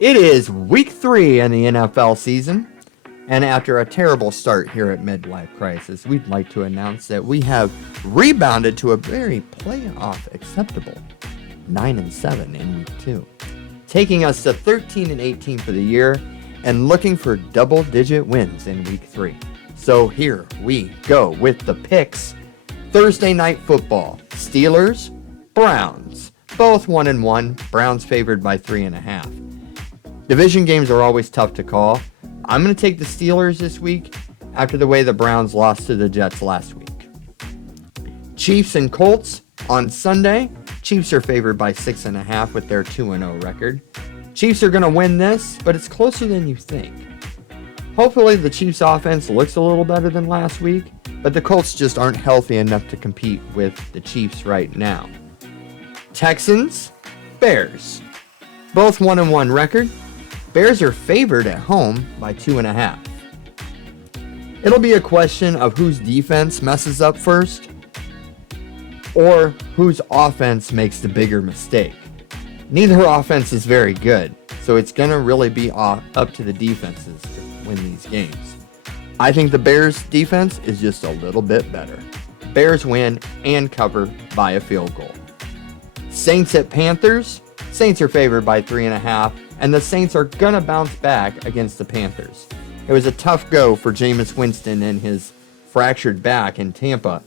It is week 3 in the NFL season, and after a terrible start here at Midlife Crisis, we'd like to announce that we have rebounded to a very playoff acceptable 9-7 in week 2, taking us to 13-18 for the year and looking for double-digit wins in week 3. So here we go with the picks. Thursday night football, Steelers, Browns, both 1-1, Browns favored by 3.5. Division games are always tough to call. I'm going to take the Steelers this week after the way the Browns lost to the Jets last week. Chiefs and Colts on Sunday. Chiefs are favored by 6.5 with their 2-0 record. Chiefs are going to win this, but it's closer than you think. Hopefully the Chiefs offense looks a little better than last week, but the Colts just aren't healthy enough to compete with the Chiefs right now. Texans, Bears. Both 1-1 record. Bears are favored at home by 2.5. It'll be a question of whose defense messes up first or whose offense makes the bigger mistake. Neither offense is very good, so it's going to really be up to the defenses to win these games. I think the Bears defense is just a little bit better. Bears win and cover by a field goal. Saints at Panthers. Saints are favored by 3.5, and the Saints are going to bounce back against the Panthers. It was a tough go for Jameis Winston and his fractured back in Tampa.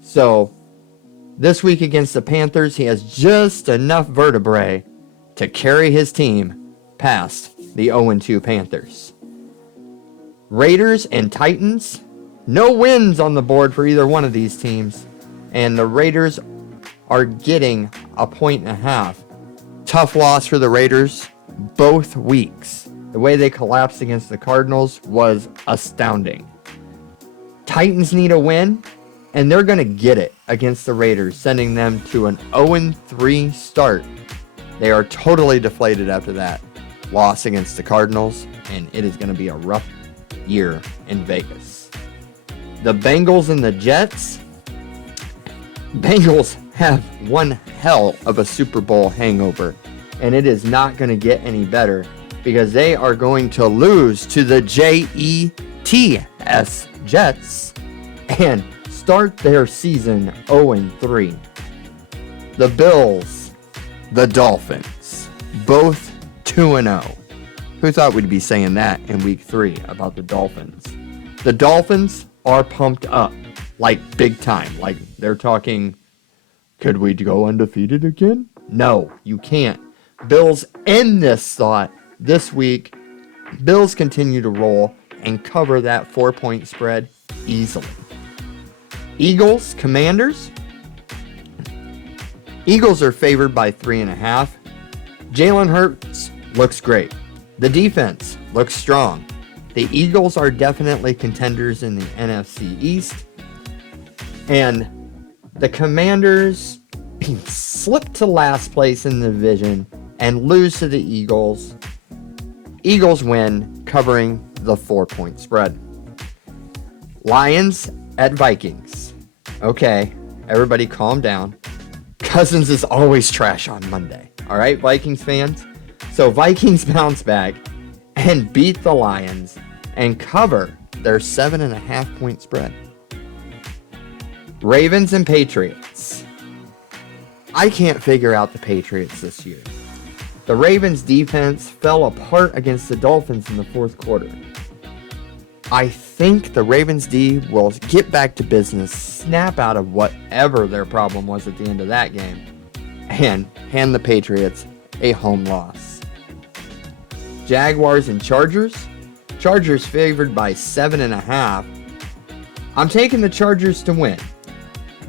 So, this week against the Panthers, he has just enough vertebrae to carry his team past the 0-2 Panthers. Raiders and Titans, no wins on the board for either one of these teams, and the Raiders are getting 1.5. Tough loss for the Raiders both weeks. The way they collapsed against the Cardinals was astounding. Titans need a win, and they're going to get it against the Raiders, sending them to an 0-3 start. They are totally deflated after that loss against the Cardinals, and it is going to be a rough year in Vegas. The Bengals and the Jets. Bengals have one hell of a Super Bowl hangover, and it is not going to get any better because they are going to lose to the Jets and start their season 0-3. The Bills, the Dolphins, both 2-0. Who thought we'd be saying that in week 3 about the Dolphins? The Dolphins are pumped up, like big time. Like they're talking, could we go undefeated again? No, you can't. Bills end this thought this week. Bills continue to roll and cover that 4-point spread easily. Eagles, Commanders. Eagles are favored by 3.5. Jalen Hurts looks great. The defense looks strong. The Eagles are definitely contenders in the NFC East. And the Commanders slip to last place in the division and lose to the Eagles. Eagles win, covering the 4-point spread. Lions at Vikings. Okay, everybody calm down. Cousins is always trash on Monday. All right, Vikings fans? So Vikings bounce back and beat the Lions and cover their 7.5-point spread. Ravens and Patriots. I can't figure out the Patriots this year. The Ravens defense fell apart against the Dolphins in the fourth quarter. I think the Ravens D will get back to business, snap out of whatever their problem was at the end of that game, and hand the Patriots a home loss. Jaguars and Chargers. Chargers favored by 7.5. I'm taking the Chargers to win.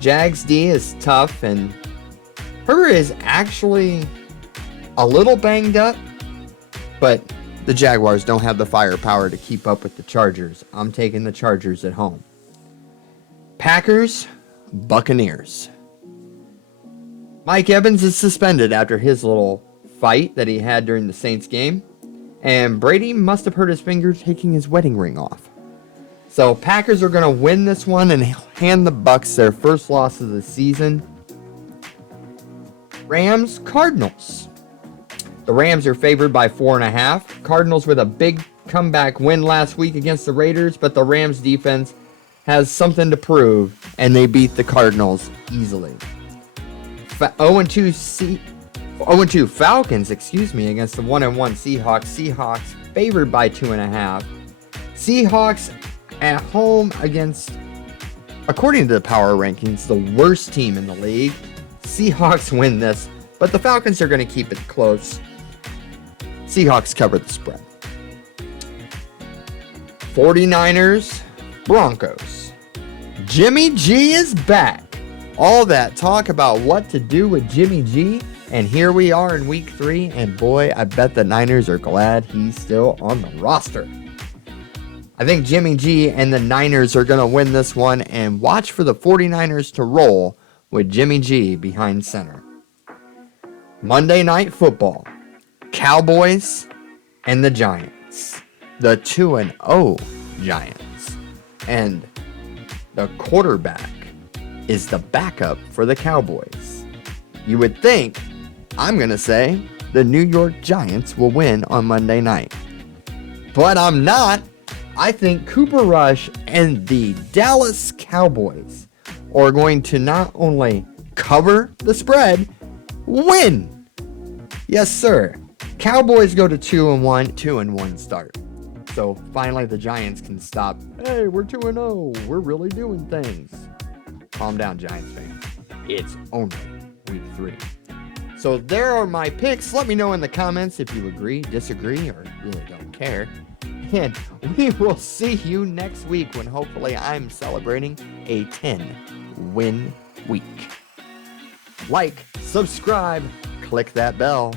Jags D is tough, and her is actually a little banged up, but the Jaguars don't have the firepower to keep up with the Chargers. I'm taking the Chargers at home. Packers, Buccaneers. Mike Evans is suspended after his little fight that he had during the Saints game, and Brady must have hurt his finger taking his wedding ring off. So Packers are going to win this one and hand the Bucs their first loss of the season. Rams, Cardinals. The Rams are favored by 4.5. Cardinals with a big comeback win last week against the Raiders, but the Rams defense has something to prove, and they beat the Cardinals easily. 0-2 Falcons, against the 1-1 Seahawks. Seahawks favored by 2.5. Seahawks at home against, according to the power rankings, the worst team in the league. Seahawks win this, but the Falcons are going to keep it close. Seahawks cover the spread. 49ers, Broncos. Jimmy G is back. All that talk about what to do with Jimmy G, and here we are in week 3, and boy, I bet the Niners are glad he's still on the roster. I think Jimmy G and the Niners are going to win this one, and watch for the 49ers to roll with Jimmy G behind center. Monday Night Football. Cowboys and the Giants. The 2-0 Giants. And the quarterback is the backup for the Cowboys. You would think, I'm going to say, the New York Giants will win on Monday night. But I'm not. I think Cooper Rush and the Dallas Cowboys are going to not only cover the spread, win. Yes, sir. Cowboys go to 2-1 start. So finally the Giants can stop. Hey, we're 2-0. We're really doing things. Calm down, Giants fans. It's only week 3. So there are my picks. Let me know in the comments if you agree, disagree, or really don't care. And we will see you next week when hopefully I'm celebrating a 10-win week. Like, subscribe, click that bell.